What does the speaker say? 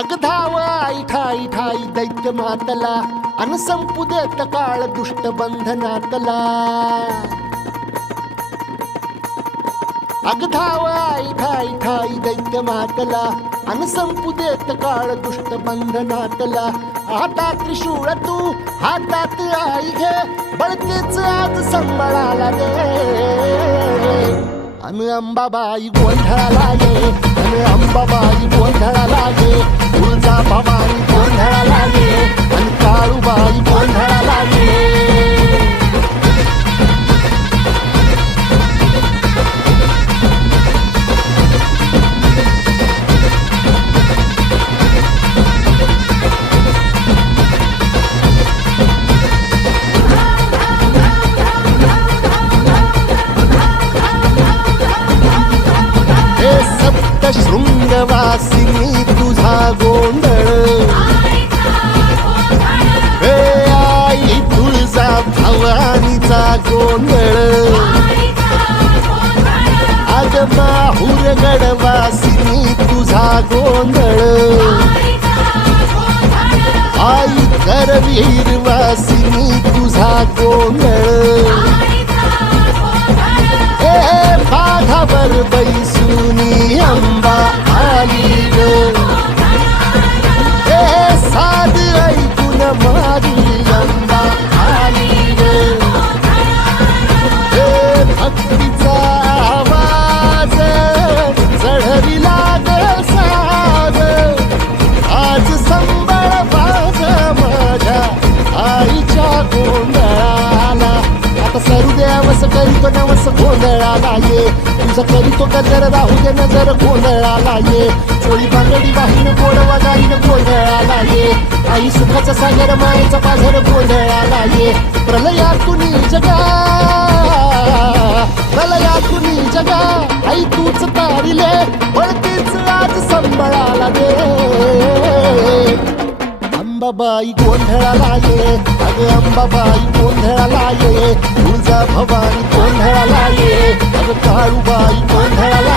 अग धाव आई ठाई ठाई दैत्य मातला अन संपू देत काळ दुष्ट बंधनातला अग धाव आई ठाई ठाई दैत्य मातला अन संपू देत काळ दुष्ट बंधनातला आता त्रिशूळ तू हातात आई घे बळकेच आज संबळाला दे अन अंबाबाई गोंधळाला ये अन अंबाबाई शृंगवासिनी तुझा गोंधळ. हे आई तुळजा भवानीचा गोंधळ. अग माहूर गडवासिनी तुझा गोंधळ. आई करवीर वासिनी तुझा गोंधळ. करीतो नवस गोंधळाला ये कधी करीतो गजर राहू दे नजर गोंधळाला ये चोळी बांगडी बाहीन गोडवा गाईन गोंधळाला ये आई सुखाचा सागर मायेचा पाझर गोंधळाला ये प्रलयातून जगा. प्रलयातून जगा. आई तूच तारिले. अंबाबाई गोंधळाला ये. अग अंबाबाई गोंधळाला ये. तुळजा भवानी गोंधळाला ये. अग काळूबाई गोंधळाला